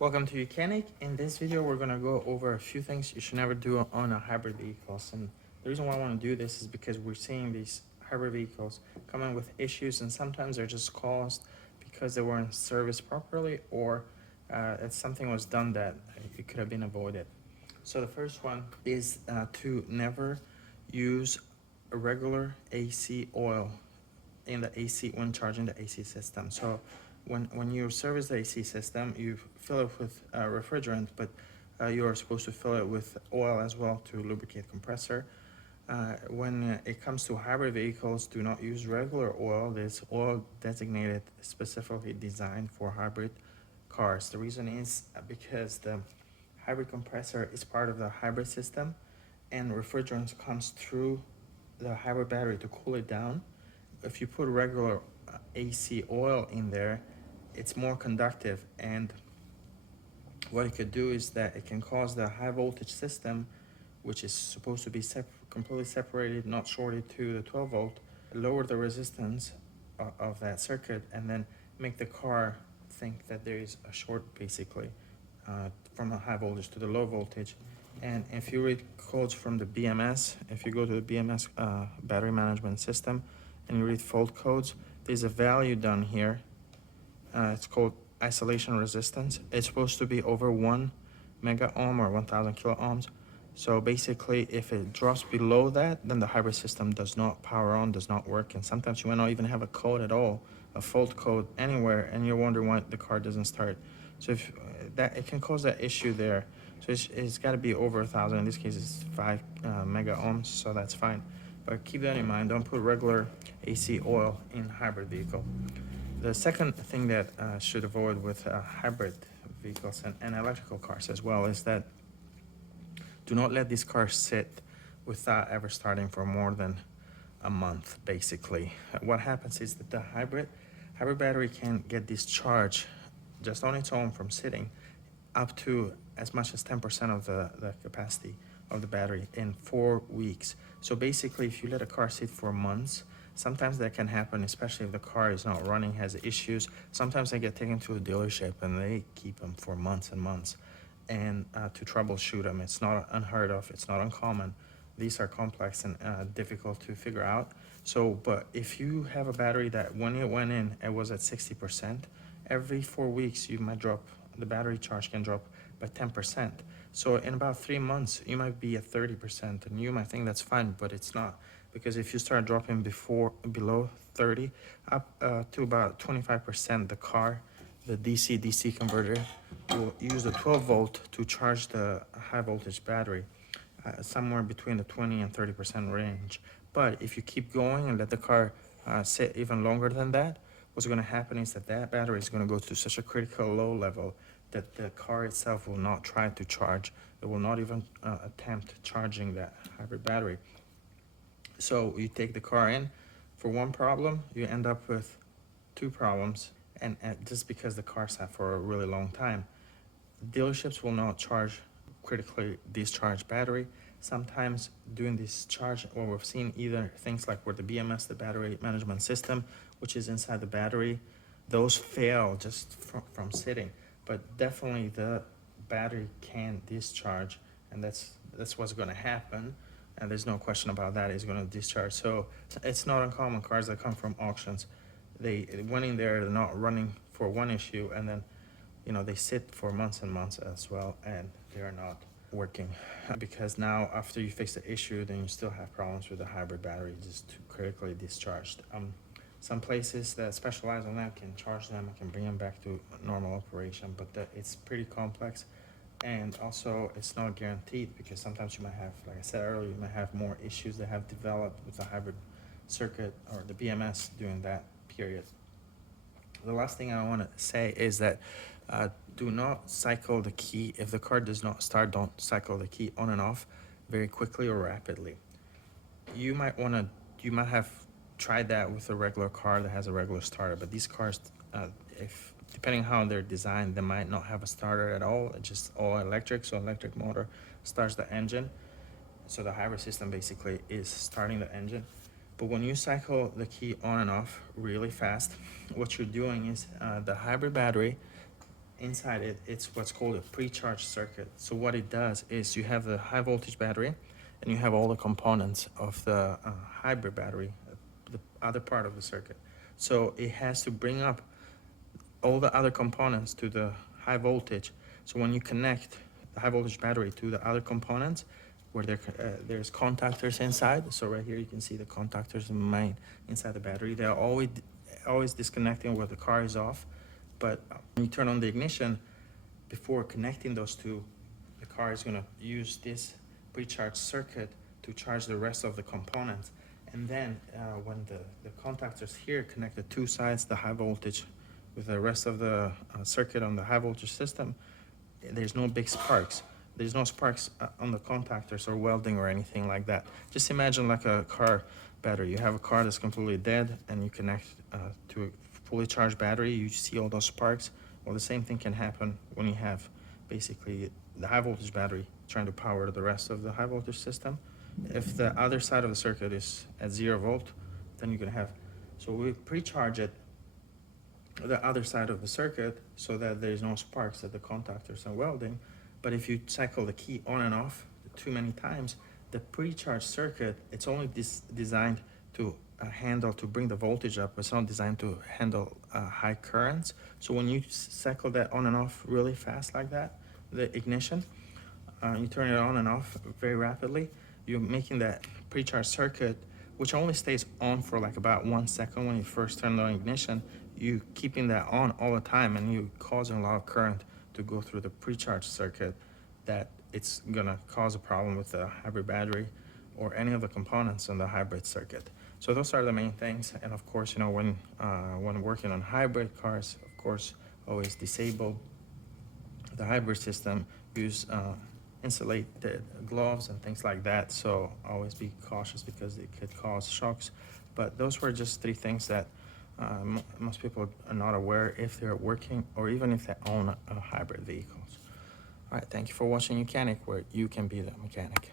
Welcome to YOUCANIC. In this video, we're going to go over a few things you should never do on a hybrid vehicles. And the reason why I want to do this is because we're seeing these hybrid vehicles come in with issues, and sometimes they're just caused because they weren't serviced properly, or something was done that it could have been avoided. So the first one is to never use a regular AC oil in the AC when charging the AC system. So when you service the AC system, you fill it with refrigerant, but you are supposed to fill it with oil as well to lubricate compressor. When it comes to hybrid vehicles, do not use regular oil. There's oil designated specifically designed for hybrid cars. The reason is because the hybrid compressor is part of the hybrid system, and refrigerant comes through the hybrid battery to cool it down. If you put regular AC oil in there, it's more conductive, and what it could do is that it can cause the high voltage system, which is supposed to be completely separated, not shorted to the 12 volt, lower the resistance of that circuit, and then make the car think that there is a short basically from the high voltage to the low voltage. And if you read codes from the BMS, if you go to the BMS battery management system and you read fault codes, there's a value down here. It's called isolation resistance. It's supposed to be over 1 mega ohm or 1000 kilo ohms. So basically, if it drops below that, then the hybrid system does not power on, does not work. And sometimes you might not even have a code at all, a fault code anywhere, and you're wondering why the car doesn't start. So if that, it can cause that issue there. So it's got to be over 1000. In this case, it's 5 mega ohms, so that's fine. But keep that in mind. Don't put regular AC oil in hybrid vehicle. The second thing that should avoid with hybrid vehicles and electrical cars as well is that do not let these cars sit without ever starting for more than a month, basically. What happens is that the hybrid battery can get discharged just on its own from sitting up to as much as 10% of the capacity of the battery in 4 weeks. So basically, if you let a car sit for months, sometimes that can happen, especially if the car is not running, has issues. Sometimes they get taken to a dealership and they keep them for months and months and to troubleshoot them. It's not unheard of, it's not uncommon. These are complex and difficult to figure out. So, but if you have a battery that when it went in, it was at 60%, every 4 weeks you might drop, the battery charge can drop by 10%. So in about 3 months, you might be at 30%, and you might think that's fine, but it's not. Because if you start dropping below 30, up to about 25%, the car, the DC-DC converter, will use the 12 volt to charge the high voltage battery, somewhere between the 20 and 30% range. But if you keep going and let the car sit even longer than that, what's going to happen is that that battery is going to go to such a critical low level that the car itself will not try to charge. It will not even attempt charging that hybrid battery. So you take the car in for one problem, you end up with 2 problems, and just because the car sat for a really long time. Dealerships will not charge critically discharged battery. Sometimes doing discharge, or we've seen either things like where the BMS, the battery management system, which is inside the battery, those fail just from sitting. But definitely the battery can discharge, and that's what's going to happen. And there's no question about that, it's going to discharge. So it's not uncommon. Cars that come from auctions, they went in there, they're not running for one issue, and then they sit for months and months as well, and they're not working. Because now after you fix the issue, then you still have problems with the hybrid battery, just too critically discharged. Some places that specialize on that can charge them and can bring them back to normal operation, but it's pretty complex. And also, it's not guaranteed, because sometimes you might have, like I said earlier, you might have more issues that have developed with the hybrid circuit or the BMS during that period. The last thing I want to say is that do not cycle the key. If the car does not start, don't cycle the key on and off very quickly or rapidly. You might have tried that with a regular car that has a regular starter, but these cars, if depending how they're designed, they might not have a starter at all. It's just all electric, so electric motor starts the engine. So the hybrid system basically is starting the engine. But when you cycle the key on and off really fast, what you're doing is the hybrid battery inside it, it's what's called a pre-charge circuit. So what it does is you have the high voltage battery and you have all the components of the hybrid battery, the other part of the circuit. So it has to bring up all the other components to the high voltage. So when you connect the high voltage battery to the other components, where there's contactors inside. So right here you can see the contactors in the main inside the battery. They're always disconnecting where the car is off. But when you turn on the ignition, before connecting those two, the car is gonna use this pre-charge circuit to charge the rest of the components. And then when the contactors here connect the two sides, the high voltage with the rest of the circuit on the high voltage system, there's no big sparks. There's no sparks on the contactors or welding or anything like that. Just imagine like a car battery. You have a car that's completely dead and you connect to a fully charged battery, you see all those sparks. Well, the same thing can happen when you have basically the high voltage battery trying to power the rest of the high voltage system. If the other side of the circuit is at 0 volt, then you're gonna have, so we pre-charge it the other side of the circuit so that there's no sparks at the contactors and welding. But if you cycle the key on and off too many times, the pre-charge circuit, it's only designed to handle, to bring the voltage up. It's not designed to handle high currents. So when you cycle that on and off really fast like that, the ignition, you turn it on and off very rapidly, you're making that pre-charge circuit, which only stays on for like about 1 second when you first turn on ignition, you keeping that on all the time and you causing a lot of current to go through the pre-charge circuit, that it's gonna cause a problem with the hybrid battery or any of the components in the hybrid circuit. So those are the main things. And of course, you know, when working on hybrid cars, of course, always disable the hybrid system, use insulated gloves and things like that. So always be cautious because it could cause shocks. But those were just 3 things that most people are not aware if they're working or even if they own hybrid vehicles. All right, thank you for watching YOUCANIC, where you can be the mechanic.